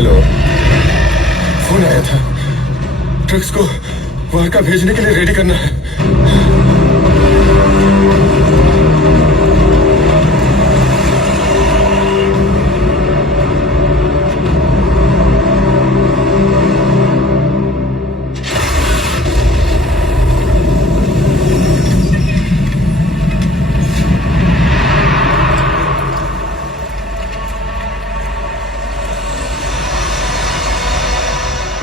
Hello, phone आया था। Trucks को वहां का भेजने के लिए रेडी करना है।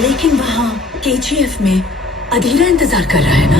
लेकिन वहाँ केजीएफ में अधीरा इंतजार कर रहा है ना?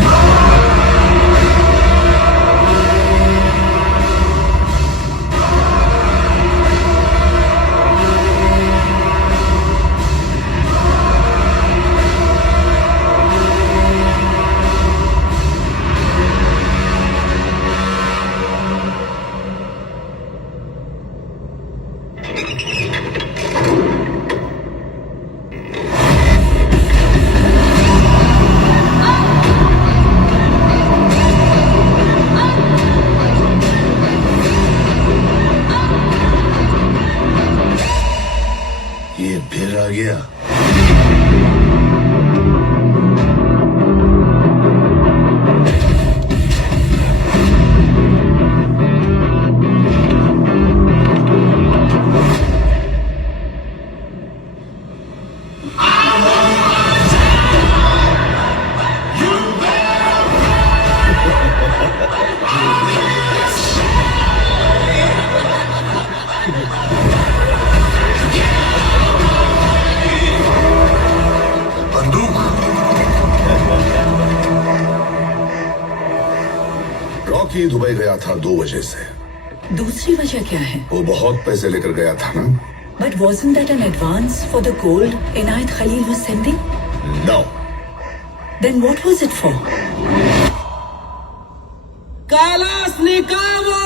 ये फिर आ गया। रॉकी दुबई गया था 2 वजह से। दूसरी वजह क्या है? वो बहुत पैसे लेकर गया था ना। But wasn't that an advance for the gold Inayat Khalil was sending? No. Then what was it for? Kalashnikov!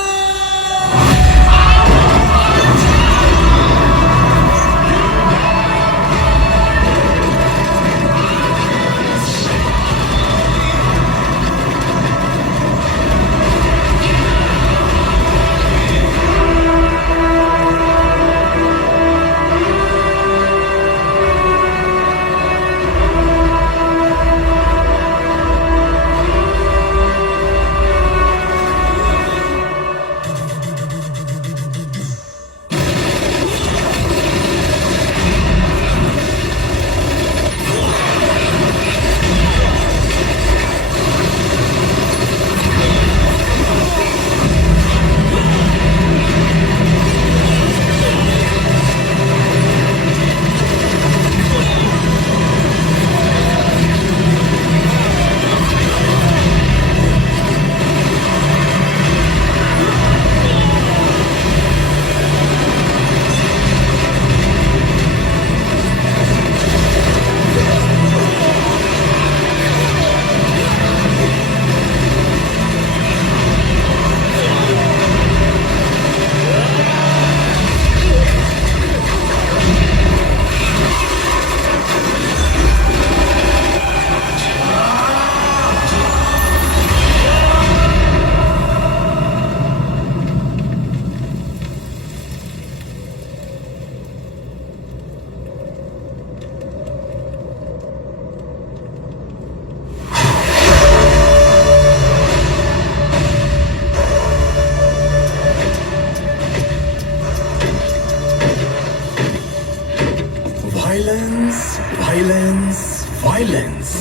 Violence, violence, violence.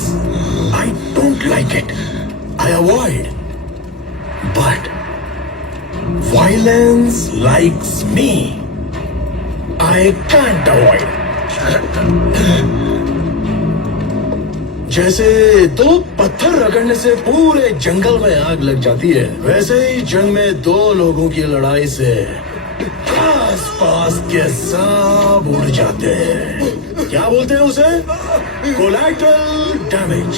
I don't like it. I avoid. But violence likes me. I can't avoid. जैसे 2 पत्थर रगड़ने से पूरे जंगल में आग लग जाती है, वैसे ही जंग में 2 लोगों की लड़ाई से आस पास के सब उड़ जाते हैं। क्या बोलते हैं उसे? Collateral damage.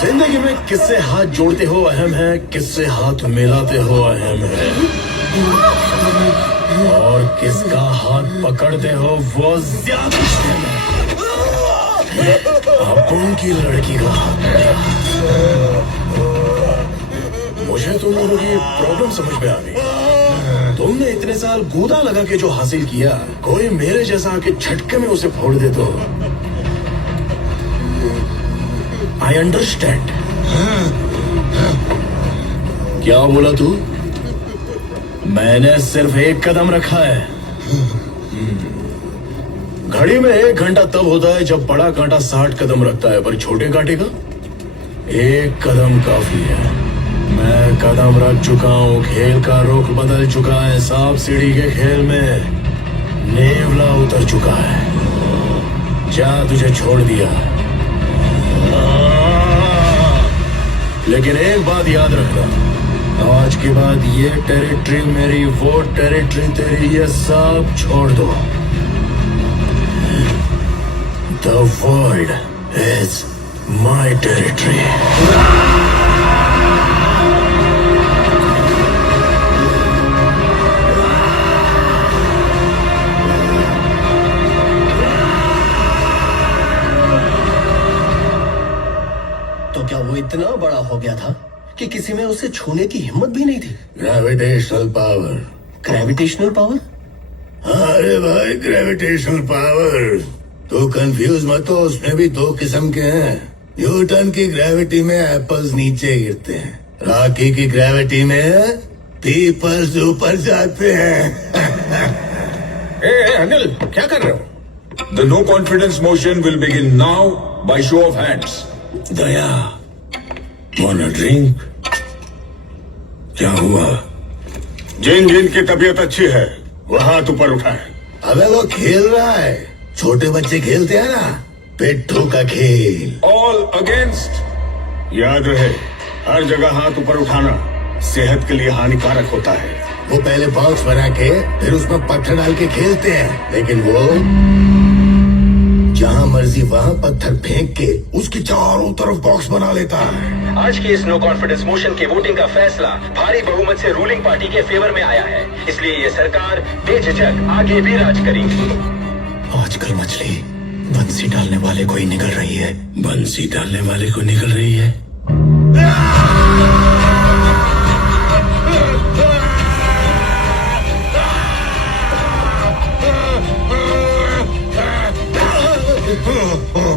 जिंदगी में किससे हाथ जोड़ते हो अहम है, किससे हाथ मिलाते हो अहम है, और किसका हाथ पकड़ते हो वो ज्यादा अहम है। अब उनकी लड़की का हाथ। मुझे तुम लोगों की प्रॉब्लम समझ में आ गई। तुमने इतने साल कूदा लगा के जो हासिल किया, कोई मेरे जैसा आके झटके में उसे फोड़ दे तो आई अंडरस्टैंड। क्या बोला तू? मैंने सिर्फ एक कदम रखा है। घड़ी में 1 घंटा तब होता है जब बड़ा कांटा 60 कदम रखता है, पर छोटे कांटे का 1 कदम काफी है। मैं कदम रख चुका हूँ, खेल का रुख बदल चुका है, सांप सीढ़ी के खेल में नेवला उतर चुका है। जा, तुझे छोड़ दिया, लेकिन एक बात याद रखना, आज के बाद ये टेरिटरी मेरी, वो टेरिटरी तेरी, ये सब छोड़ दो। The world is my territory. तो क्या वो इतना बड़ा हो गया था कि किसी में उसे छूने की हिम्मत भी नहीं थी? Gravitational power. Gravitational power? अरे भाई, ग्रेविटेशनल पावर। तो कंफ्यूज मत हो, उसमें भी 2 किस्म के हैं। न्यूटन की ग्रेविटी में एप्पल्स नीचे गिरते हैं, रॉकी की ग्रेविटी में पीपल्स ऊपर जाते हैं। अनिल, क्या कर रहे हो? The no confidence motion will begin now by show of hands. Daya, wanna drink? क्या हुआ? जिन की तबीयत अच्छी है वो हाथ ऊपर उठाए। अबे वो खेल रहा है, छोटे बच्चे खेलते हैं ना, पिट्ठू का खेल। All against. याद रहे, हर जगह हाथ ऊपर उठाना सेहत के लिए हानिकारक होता है। वो पहले बॉक्स बना के फिर उसमें पत्थर डाल के खेलते हैं, लेकिन वो जहाँ मर्जी वहाँ पत्थर फेंक के उसके चारों तरफ बॉक्स बना लेता है। आज की इस नो कॉन्फिडेंस मोशन की वोटिंग का फैसला भारी बहुमत से रूलिंग पार्टी के फेवर में आया है, इसलिए ये सरकार बेझिझक आगे भी राज करेगी। आजकल मछली बंसी डालने वाले को ही निकल रही है। बंसी डालने वाले को निकल रही है।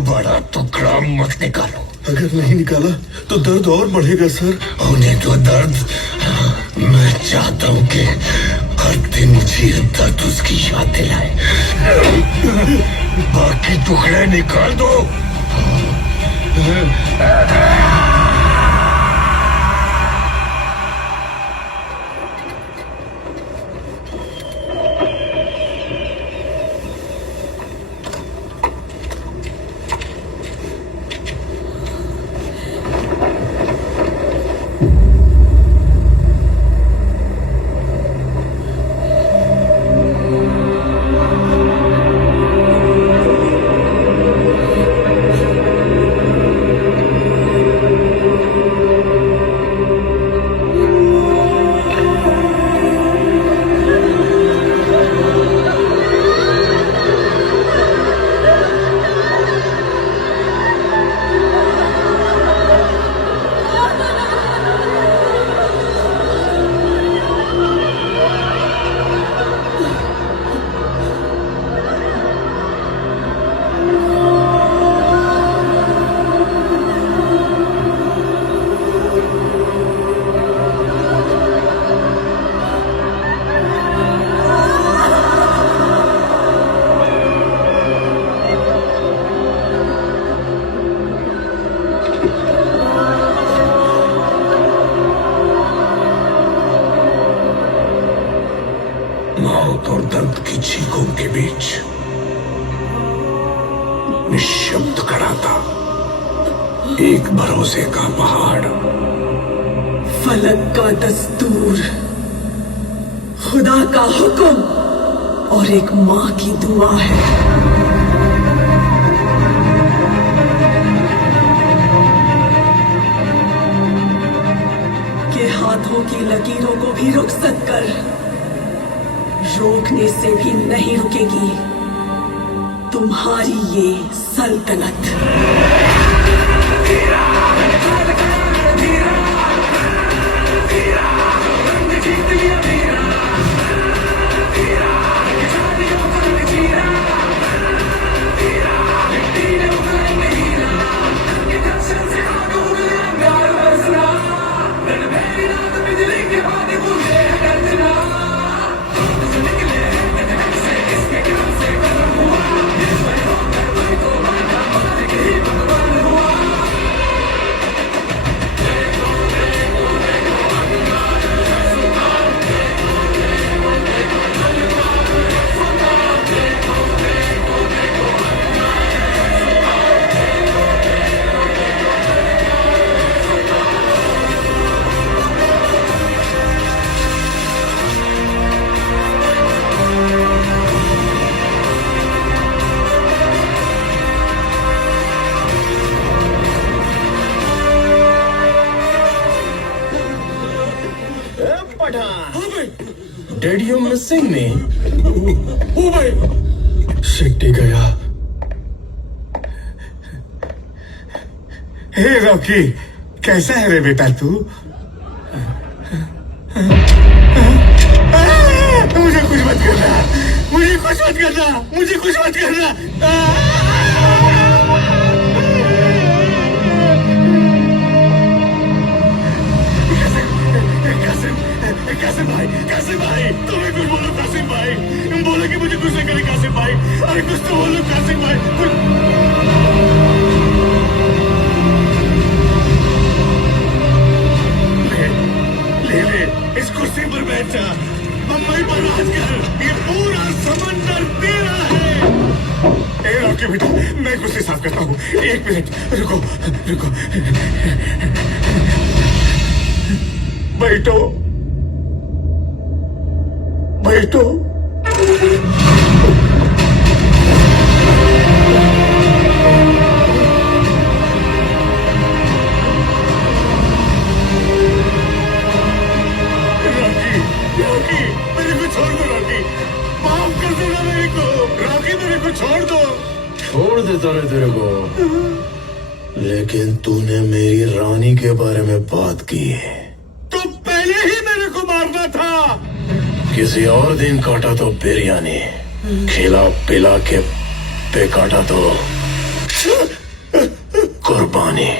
बड़ा टुकड़ा मत निकालो। अगर नहीं निकाला तो दर्द और बढ़ेगा सर। उन्हें तो दर्द, मैं चाहता हूँ कि हर दिन मुझे ये दर्द उसकी याद दिलाए। बाकी टुकड़े निकाल दो। मौत और दर्द की चीखों के बीच निशब्द खड़ा था एक भरोसे का पहाड़। फलक का दस्तूर, खुदा का हुक्म और एक माँ की दुआ है। के हाथों की लकीरों को भी रुखसत कर, रोकने से भी नहीं रुकेगी तुम्हारी ये सल्तनत। said you're missing me. Oh भाई, शिट्टी गया. हे रॉकी, कैसा है रे बेटा तू? मुझे कुछ मत करना, मुझे कुछ मत करना, मुझे कुछ मत करना. कासिम भाई, तुम्हें कुछ बोलो कासिम भाई. बोलो कि मुझे कुछ न करे कासिम भाई. अरे कुछ तो बोलो कासिम भाई. ले इस कुर्सी पर बैठ जा. मुंबई पर राज कर. ये पूरा समंदर तेरा है. ए रॉकी बेटा, मैं कुर्सी साफ करता हूँ. 1 मिनट रुको. बैठो. रॉकी, मेरे को छोड़ दो रॉकी. माफ कर देना मेरे को. रॉकी, मेरे को छोड़ दो. छोड़ देता रे तेरे को, लेकिन तूने मेरी रानी के बारे में बात की. तो पहले ही मेरे को मारना था. किसी और दिन काटा तो बिरयानी, खिला पिला के पे काटा तो कुर्बानी.